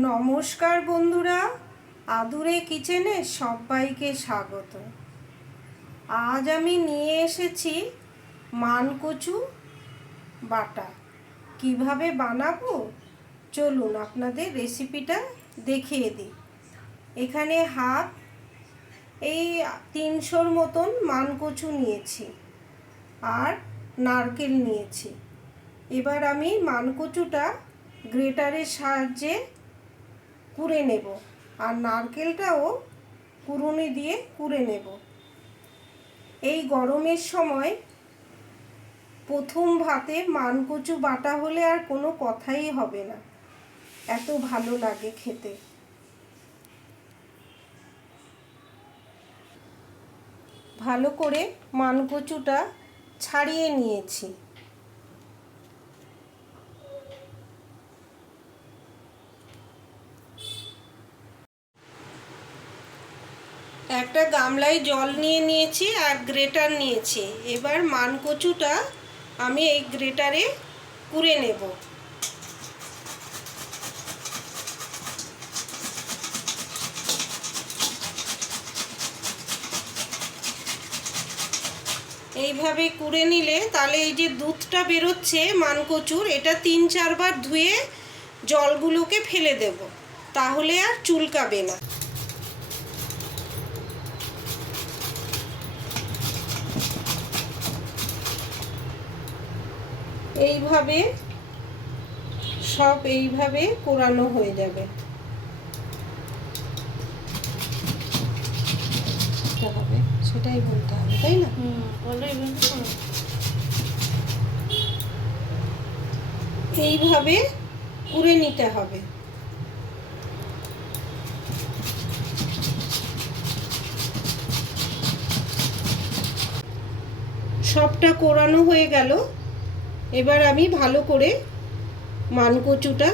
নমস্কার বন্ধুরা, আদুরে কিচেনে সবাইকে স্বাগত। আজ আমি নিয়ে এসেছি মানকচু বাটা। কিভাবে বানাবো চলুন আপনাদের রেসিপিটা দেখিয়ে দিই। এখানে এই 300 মতন মানকচু নিয়েছি আর নারকেল নিয়েছি। এবার আমি মানকচুটা গ্রেটারের সাহায্যে কুড়ে নেব আর নারকেলটাও কুড়ুনি দিয়ে কুড়ে নেব। এই গরমের সময় প্রথম ভাতে মানকচু বাটা হলে আর কোনো কথাই হবে না, এত ভালো লাগে খেতে। ভালো করে মানকচুটা ছাড়িয়ে নিয়েছি। একটা গামলায় জল নিয়ে নিয়েছি আর গ্রেটার নিয়েছি। এবার মানকচুটা আমি এই গ্রেটারে কুড়ে নেব। এইভাবে কুড়ে নিলে তাহলে এই যে দুধটা বেরোচ্ছে মানকচুর, এটা 3-4 বার ধুয়ে জলগুলোকে ফেলে দেব, তাহলে আর চুলকাবে না। এইভাবে সব এইভাবে কোরানো হয়ে যাবে। সেটাই বলতে হবে, তাই না? এইভাবে কুড়ে নিতে হবে। সবটা কোরানো হয়ে গেল। এবার আমি ভালো করে মানকচুটা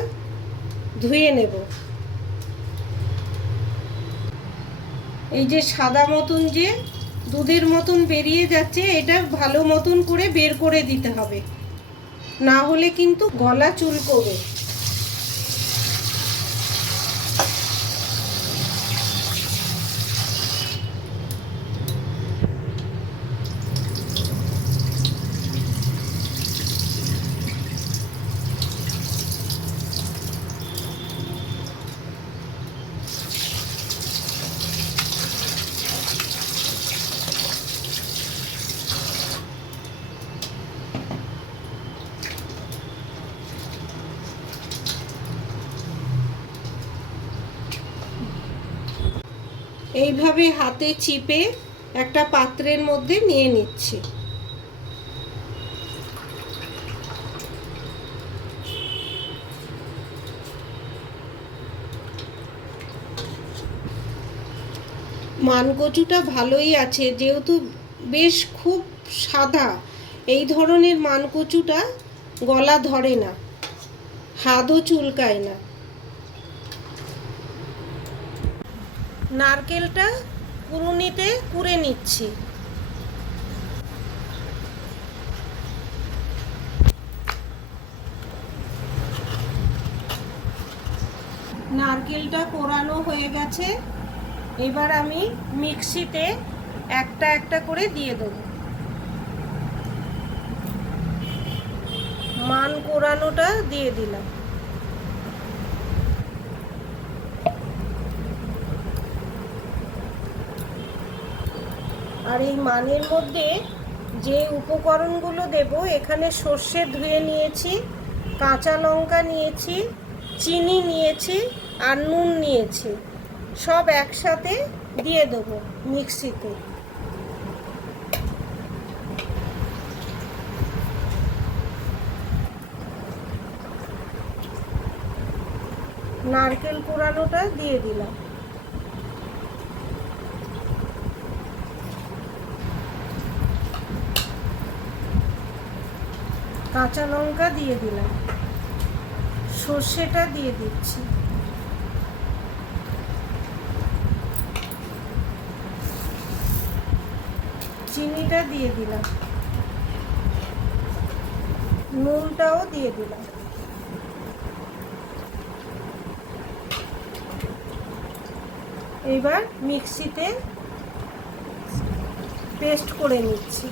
ধুয়ে নেব। এই যে সাদা মতন যে দুধের মতন বেরিয়ে যাচ্ছে, এটা ভালো মতন করে বের করে দিতে হবে, না হলে কিন্তু গলা চুলকবে। এইভাবে হাতে চিপে একটা পাত্রের মধ্যে নিয়ে নিচ্ছি। মানকচুটা ভালোই আছে, যেহেতু বেশ খুব সাদা, এই ধরনের মানকচুটা গলা ধরে না, হাতও চুলকায় না। নারকেলটা কুড়ুনিতে কুড়ে নিচ্ছি। নারকেলটা কোরানো হয়ে গেছে। এবার আমি মিক্সিতে একটা একটা করে দিয়ে দেবো। মান কোরানোটা দিয়ে দিলাম। আর এই মানের মধ্যে যে উপকরণগুলো দেব, এখানে সর্ষে ধুয়ে নিয়েছি, কাঁচা লঙ্কা নিয়েছি, চিনি নিয়েছি আর নুন নিয়েছি। সব একসাথে দিয়ে দেবো মিক্সিতে। নারকেল কোরানোটা দিয়ে দিলাম। কাঁচা লঙ্কা দিয়ে দিলাম। সর্ষেটা দিয়ে দিচ্ছি। চিনিটা দিয়ে দিলাম। নুনটাও দিয়ে দিলাম। এবার মিক্সিতে পেস্ট করে নিচ্ছি।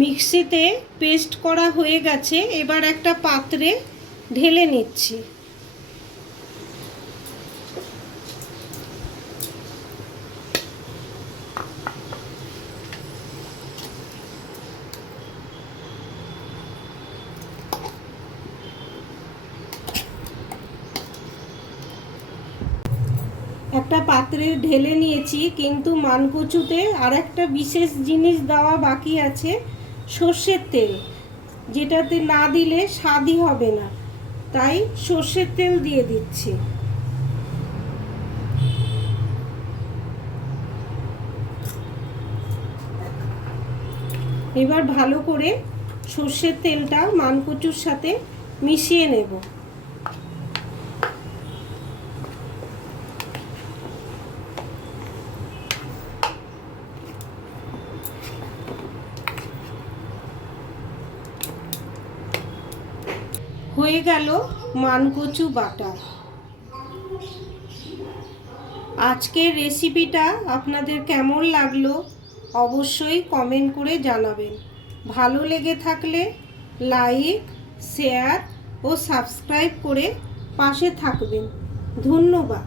মিক্সিতে পেস্ট করা হয়ে গেছে, এবার একটা পাত্রে ঢেলে নিচ্ছি। একটা পাত্রে ঢেলে নিয়েছি, কিন্তু মানকচুতে আর একটা বিশেষ জিনিস দেওয়া বাকি আছে, সর্ষের তেল, যেটাতে না দিলে স্বাদই হবে না, তাই সর্ষের তেল দিয়ে দিচ্ছি। এবার ভালো করে সর্ষের তেলটা মানকচুর সাথে মিশিয়ে নেব। হয়ে গেল মানকচু বাটা। আজকের রেসিপিটা আপনাদের কেমন লাগলো অবশ্যই কমেন্ট করে জানাবেন। ভালো লেগে থাকলে লাইক, শেয়ার ও সাবস্ক্রাইব করে পাশে থাকবেন। ধন্যবাদ।